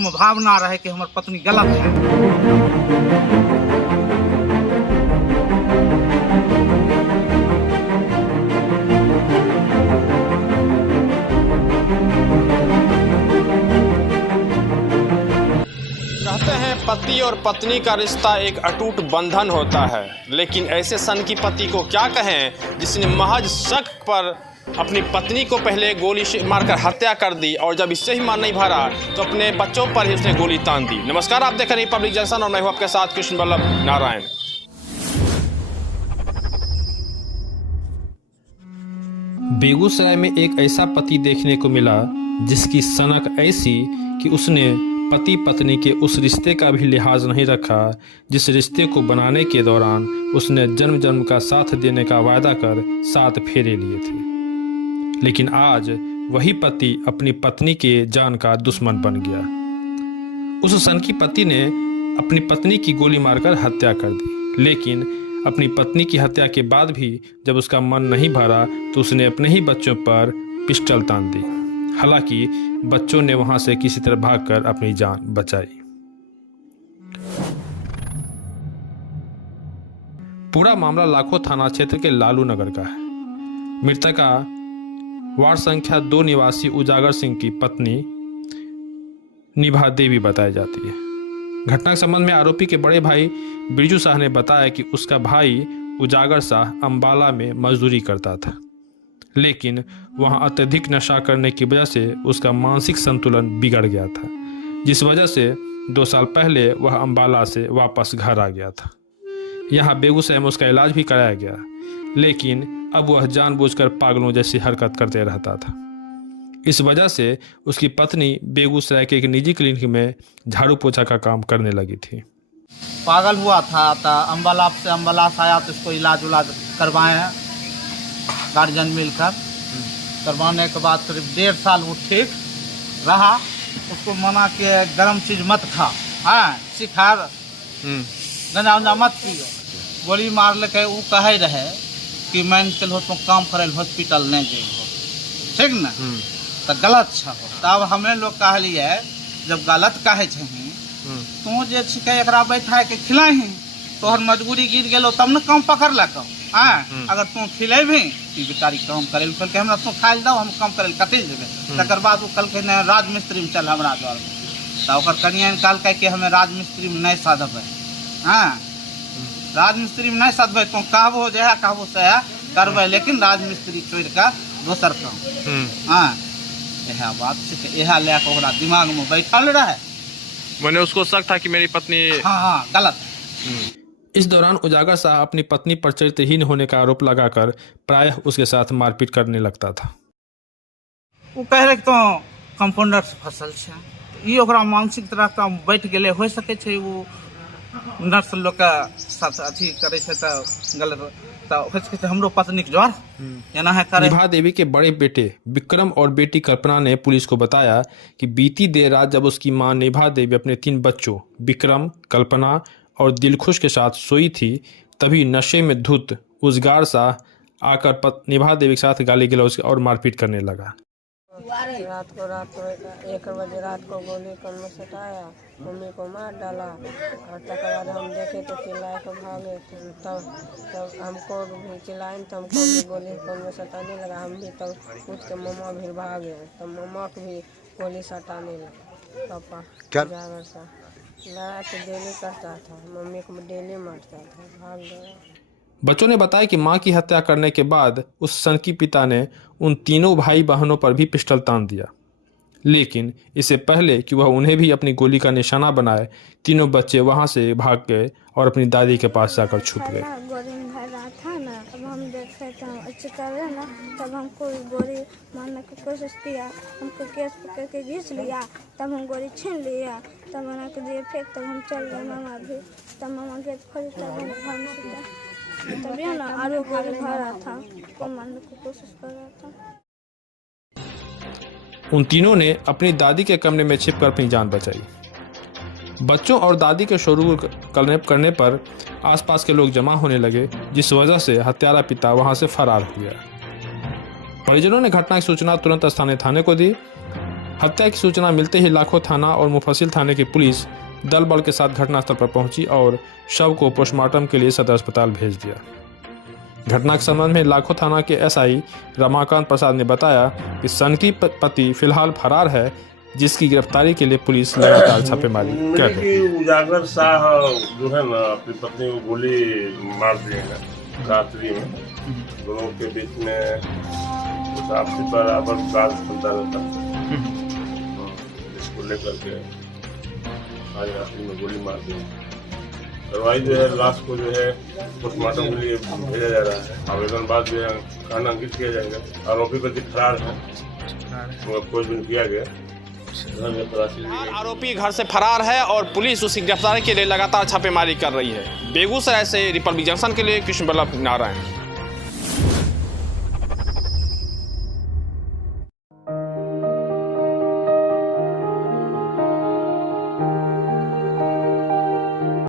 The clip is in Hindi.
में भावना रहे कि हमार पत्नी गलत है। कहते हैं पति और पत्नी का रिश्ता एक अटूट बंधन होता है, लेकिन ऐसे सन की पति को क्या कहें जिसने महज शक पर अपनी पत्नी को पहले गोली से मारकर हत्या कर दी और जब इससे ही मन नहीं भरा तो अपने बच्चों पर ही उसने गोली तान दी। नमस्कार, आप देख रहे हैं पब्लिक जंक्शन और मैं हूं आपके साथ कृष्ण वल्लभ नारायण। बेगूसराय में एक ऐसा पति देखने को मिला जिसकी सनक ऐसी कि उसने पति पत्नी के उस रिश्ते का भी लिहाज नहीं रखा जिस रिश्ते को बनाने के दौरान उसने जन्म जन्म का साथ देने का वायदा कर 7 फेरे लिए थे। लेकिन आज वही पति अपनी पत्नी के जान का दुश्मन बन गया। उस सनकी पति ने अपनी पत्नी की गोली मारकर हत्या कर दी, लेकिन अपनी पत्नी की हत्या के बाद भी जब उसका मन नहीं भरा तो उसने अपने ही बच्चों पर पिस्टल तान दी। हालांकि बच्चों ने वहां से किसी तरह भागकर अपनी जान बचाई। पूरा मामला लाखों थाना क्षेत्र के लालू नगर का है। मृतका वार्ड संख्या 2 निवासी उजागर सिंह की पत्नी निभा देवी बताई जाती है। घटना के संबंध में आरोपी के बड़े भाई बिरजू शाह ने बताया कि उसका भाई उजागर शाह अंबाला में मजदूरी करता था, लेकिन वहां अत्यधिक नशा करने की वजह से उसका मानसिक संतुलन बिगड़ गया था, जिस वजह से 2 साल पहले वह अंबाला से वापस घर आ गया था। यहां बेगूसराय में उसका इलाज भी कराया गया, लेकिन अब वह जानबूझकर पागलों जैसी हरकत करते रहता था। इस वजह से उसकी पत्नी बेगूसराय के एक निजी क्लिनिक में झाड़ू पोछा का काम करने लगी थी। पागल हुआ था तो अंबाला से आया तो इसको इलाज करवाए गार्जियन मिलकर। करवाने के बाद करीब 1.5 साल वो ठीक रहा। उसको मना के गर्म चीज मत खा, हाँ शिकार गंजा उंजा मत पियो। गोली मार लेके वो कहे रहे कि मैं चलो तुम काम करे हॉस्पिटल नहीं जेबो, ठीक न तो गलत छो। तब हमें लोग कहलिए जब गलत कहे तू जे एकरा बैठा के खिलाई तोहर मजबूरी गिर गेलो तब न काम पकड़ लको। हाँ अगर तू खिलेबी तो बेचारी काम करे के हमरा तू खाए दो हम काम करे कते जेबे। तकर बाद वो कल के राजमिस्त्री में चल हमरा द्वार तो कनिया निकाल के हमें राजमिस्त्री में नहीं सदबे। हाँ राजमिस्त्री में नहीं सदबे तो कहबो जह कहबो से करबे, लेकिन राजमिस्त्री छोड़ के दोसर काम। हाँ यह बात से यह लेके ओकरा दिमाग में बैठल रहे। मैंने उसको शक था कि मेरी पत्नी हाँ गलत। इस दौरान उजागर शाह अपनी पत्नी पर चरित्रहीन होने का आरोप लगाकर प्रायः उसके साथ मारपीट करने लगता था। वो कह रहे तो कंपाउंडर से फसल छे, ई ओकरा मानसिक तरह का बैठ गेले हो सके छे। वो नर्स लोग का साथ अथी करे छे तो गलत तो हो सके हमरो पत्नी के ज्वर एना है करे। निभा देवी के बड़े बेटे विक्रम और बेटी कल्पना ने पुलिस को बताया कि बीती देर रात जब उसकी मां निभा देवी अपने 3 बच्चों विक्रम, कल्पना और दिलखुश के साथ सोई थी, तभी नशे में धुत उजगार शाह आकर निभा देवी के साथ गाली गलौज और मारपीट करने लगा। रात को 1 बजे रात को गोली कौन में सटाया, मम्मी को मार डाला और तक बाद हम देखे तो चिल्लाए को भागे। तब हमको भी चिल्लाए तो हमको भी गोली कौन में सटाने लगा। हम भी तब पूछ के मम्मा भी भागे, तब मम्मा को भी गोली सटाने लगा। पापा जागर सा लड़ा तो डेली करता था, मम्मी को डेली मारता था, भाग गया। बच्चों ने बताया कि मां की हत्या करने के बाद उस सनकी पिता ने उन तीनों भाई बहनों पर भी पिस्टल तान दिया, लेकिन इससे पहले कि वह उन्हें भी अपनी गोली का निशाना बनाए, तीनों बच्चे वहां से भाग गए और अपनी दादी के पास जाकर छुप गए। गोली भर रहा था ना, अब हम देखे तो अच्छे कर रहे ना, तब हमको गोली मारने की कोशिश किया, हमको केस पकड़ के घींच लिया, तब हम गोली छीन लिया, तब बना के दिए फेंक, तब हम चल गए मामा भी, तब मामा गेट खोली, तब हम घर में सीधा तभी ना आलू गोली भर रहा था, को मारने की कोशिश कर रहा था। उन तीनों ने अपनी दादी के कमरे में छिपकर अपनी जान बचाई। बच्चों और दादी के शोरगुल करने पर आसपास के लोग जमा होने लगे, जिस वजह से हत्यारा पिता वहां से फरार हो गया। परिजनों ने घटना की सूचना तुरंत स्थानीय थाने को दी। हत्या की सूचना मिलते ही लाखों थाना और मुफस्सिल थाने की पुलिस दल बल के साथ घटनास्थल पर पहुंची और शव को पोस्टमार्टम के लिए सदर अस्पताल भेज दिया। घटना के संबंध में लाखों थाना के एसआई रमाकांत प्रसाद ने बताया कि संदिग्ध पति फिलहाल फरार है, जिसकी गिरफ्तारी के लिए पुलिस लगातार छापेमारी कर रही है। उजागर शाह जो है ना, अपनी पत्नी को गोली मार दिए हैं रात्रि में। दोनों के बीच में कुछ आपसी बराबर विवाद चलता रहता है, इसको लेकर के आज रात्रि में गोली मार दी। कार्रवाई जो है, लाश को जो है पोस्टमार्टम के लिए भेजा जा रहा है। आवेदन बाद जो है खाना अंकित किया जाएगा। आरोपी पति फरार है, खोजबीन किया गया। आरोपी घर से फरार है और पुलिस उसकी गिरफ्तारी के लिए लगातार छापेमारी कर रही है। बेगूसराय से रिपब्लिक जंक्शन के लिए कृष्ण बल्लभ नारायण।